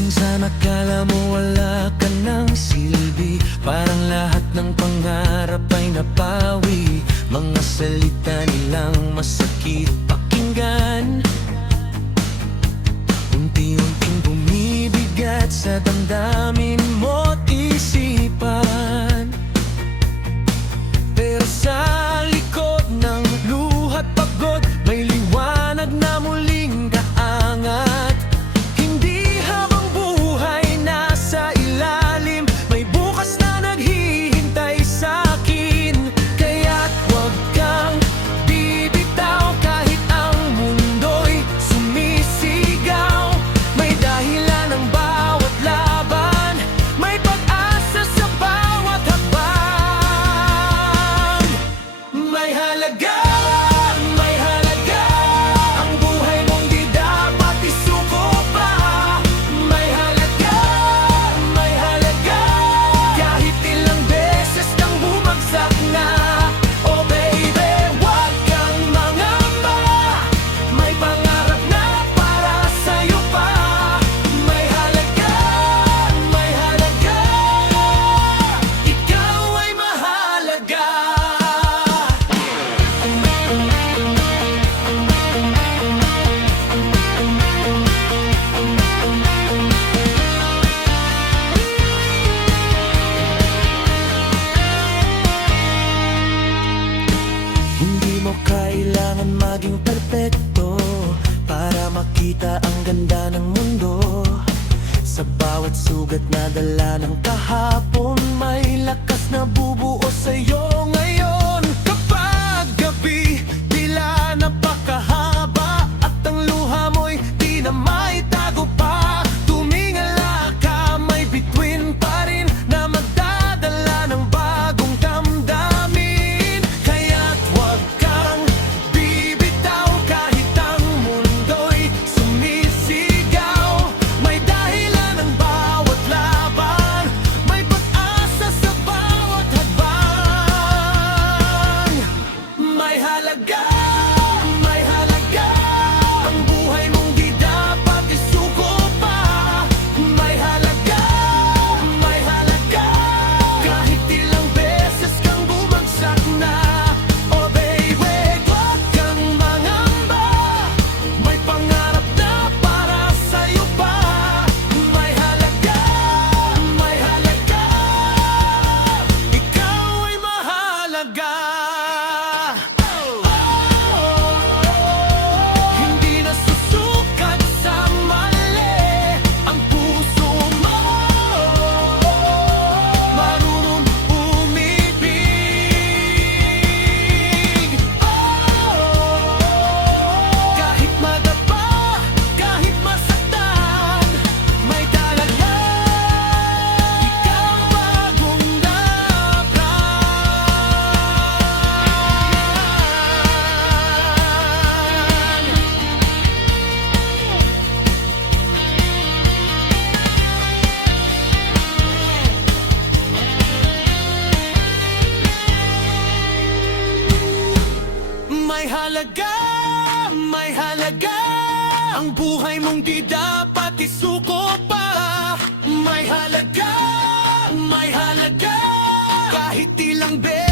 Minsan akala mo wala ka ng silbi, parang lahat ng pangarap ay napawi. Mga salita nilang masakit pakinggan, unti-unting bumibigat sa damdamin mo't isipan. Pero sa likod ng luha't pagod, may liwanag na muling kaangat. Hindi habang buhay nasa ilalim, may bukas na naghihintay sa'kin. Kaya't huwag kang bibitaw kahit ang mundo'y sumisigaw. May dahilan ang bawat laban, may pag-asa sa bawat hakbang. May halaga, may halaga ang buhay mong di dapat isuko pa. May halaga, may halaga kahit ilang beses kang bumagsak na. Oh baby, huwag kang mangamba, may pangarap na para sa'yo pa. May halaga, ikaw ay mahalaga. Hindi mo kailangan maging perpekto para makita ang ganda ng mundo. Sa bawat sugat na dala ng kahapon, may lakas na bubuo sa'yo ngayon. Kapag gabi, tila napakahaba at ang luha mo'y di na maitago pa. Tumingala ka, may bituin pa rin na magdadala ng bagong damdamin. Kaya't huwag kang bibitaw kahit ang mundo'y sumisigaw. May dahilan ang bawat laban, may pag-asa sa bawat hakbang. May halaga, ang buhay mong di dapat isuko pa. May halaga kahit ilang beses kang bumagsak na. Oh baby, huwag kang mangamba, may pangarap na para sa'yo pa. May halaga, ikaw ay mahalaga. Hindi nasusukat sa mali ang puso mo, marunong umibig. Kahit madapa, kahit masaktan, may talaga ikaw bagong may halaga ang buhay mong di dapat isuko pa. May halaga kahit ilang beses